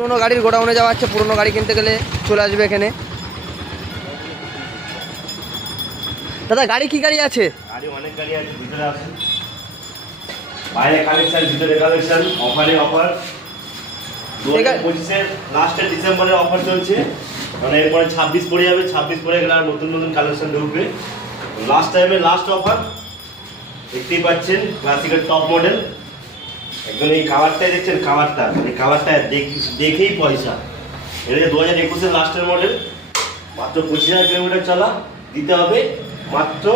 পুরোনো গাড়ির গোডাউনে যাওয়া হচ্ছে। পুরোনো গাড়ি কিনতে গেলে চলে আসবে এখানে। দাদা গাড়ি কি গাড়ি আছে? গাড়ি অনেক গাড়ি আছে, ভিতরে আছে, বাইরে কালেকশন, ভিতরে কালেকশন, অফারে অফার। 2025-এর লাস্টের ডিসেম্বরের অফার চলছে, মানে এরপরে 26 পড়ে যাবে, 26 পড়ে গেলে আর নতুন নতুন কালেকশন ঢুকবে। লাস্ট টাইমে লাস্ট অফার দেখতেই পাচ্ছেন, ক্লাসিকের টপ মডেল। একদম এই কাভারটাই দেখছেন, কাভারটা, এই কাভারটা দেখেই পয়সা। এটা 2021-এর লাস্টের মডেল, মাত্র 25,000 কিলোমিটার চলা। দিতে হবে মাত্র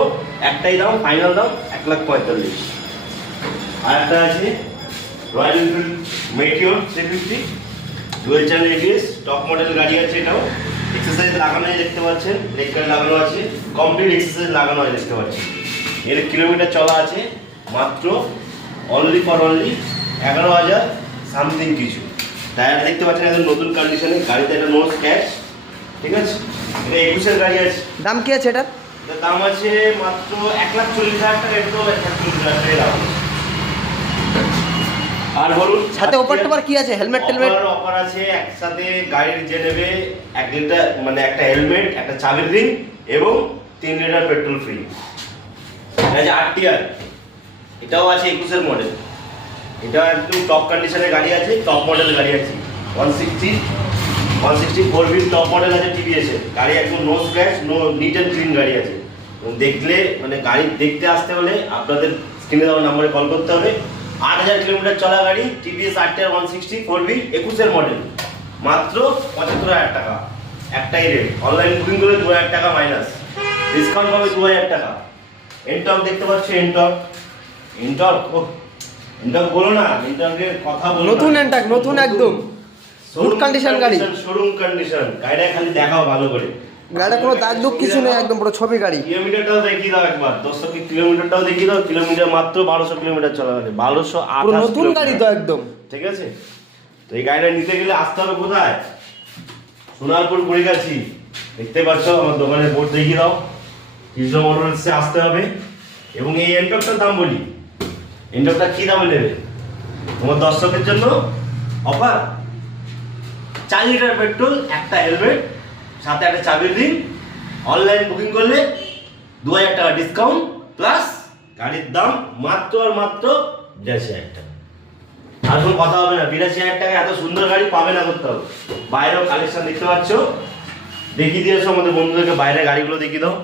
একটাই দাম, ফাইনাল দাম 1,45,000। আর একটা আছে royal Enfield Meteor 350, dual channel ABS, top model গাড়ি আছে। এটাও এক্সারসাইজ লাগানো আছে, দেখতে পাচ্ছেন, ব্রেক প্যাড লাগানো আছে, কমপ্লিট এক্সারসাইজ লাগানো আছে, দেখতে পাচ্ছেন। এর কিলোমিটার চলা আছে মাত্র অনলি 11,000 সামথিং কিছু। টায়ার দেখতে পাচ্ছেন একদম নতুন কন্ডিশনে, গাড়িতে একটা নো স্ক্র্যাচ, ঠিক আছে। এটা 21-এর গাড়ি আছে। দাম কি আছে এটার? এটার দাম আছে মাত্র 1,40,000 টাকা। এটাও 1,40,000 টাকা দাম। আর বলুন সাথে অফার টফার কি আছে? হেলমেট টেলমেট অফার আছে। একসাথে গাড়ির যে নেবে 1 লিটার, মানে একটা হেলমেট, একটা চাবির রিং এবং 3 লিটার পেট্রোল ফ্রি। এটা আছে আরটিআর, এটাও আছে 21-এর মডেল। এটা একদম টপ কন্ডিশনের গাড়ি আছে, টপ মডেল গাড়ি আছে। 164 হুইল টপ মডেল আছে টিভিএস এর গাড়ি, একদম no scratch, no neat and clean গাড়ি আছে। দেখলে মানে গাড়ি দেখতে আসতে হলে আপনাদের স্ক্রিনে দেওয়া নম্বরে কল করতে হবে। 8,000 কিলোমিটার চলা গাড়ি, টিভিএস আরটিআর 164 21-এর মডেল, মাত্র 75,000 টাকা। একটাই রেট, অনলাইন বুকিং করলে 2,000 টাকা মাইনাস, ডিসকাউন্ট পাবে 2,000 টাকা। এনটক দেখতে পাচ্ছ, এনটক বলো না, এনটকের কথা বলো। নতুন এনটক, নতুন একদম গুড কন্ডিশন গাড়ি, শোরুম কন্ডিশন। গাড়িটা খালি দেখাও ভালো করে, গাড়িটা কোনো দাগ দুগ কিছু নেই, একদম পুরো ছবি গাড়ি। কিলোমিটারটাও দেখিয়ে দাও একবার, 200 কিলোমিটারটাও দেখিয়ে দাও। কিলোমিটার মাত্র 1200 কিলোমিটার চলা গাড়ি, 1228 পুরো নতুন গাড়ি তো একদম, ঠিক আছে। তো এই গাড়িটা নিতে গেলে আসতে হবে কোথায়? সোনারপুর কুড়িগাছি, দেখতে পাচ্ছ আমার দোকানের বোর্ড দেখিয়ে দাও। কৃষ্ণ মোটরসে আসতে হবে। এবং এই এনটকটার দাম বলি, এনটকটা কি দামে নেবে তোমার দর্শকের জন্য অফার? 4 লিটার পেট্রোল, একটা হেলমেট, সাথে একটা চাবির রিং। অনলাইন বুকিং করলে 2,000 টাকা ডিসকাউন্ট, প্লাস গাড়ির দাম মাত্র আর মাত্র 82,000 টাকা। আর কোনো কথা হবে না, 82,000 টাকা এত সুন্দর গাড়ি পাবে না করতে হবে। বাইরেও কালেকশন দেখতে পাচ্ছ, দেখিয়ে দিয়েছো আমাদের বন্ধুদেরকে, বাইরে গাড়িগুলো দেখিয়ে দাও।